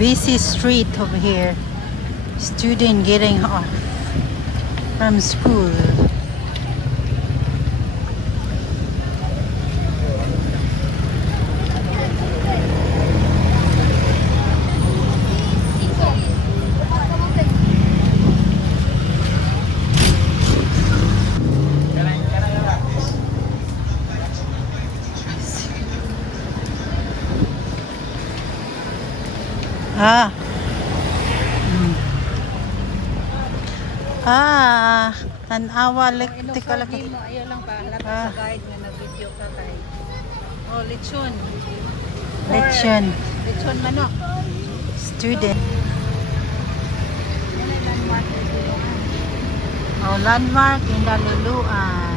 busy street over here. Student getting off from school. Ah. Tanawa electrical. Ayaw lang pa halata sa guide nga na-video ka kay. Oh, lechon. Lechon. Lechon manok. Student. Oh, landmark in Daluluan.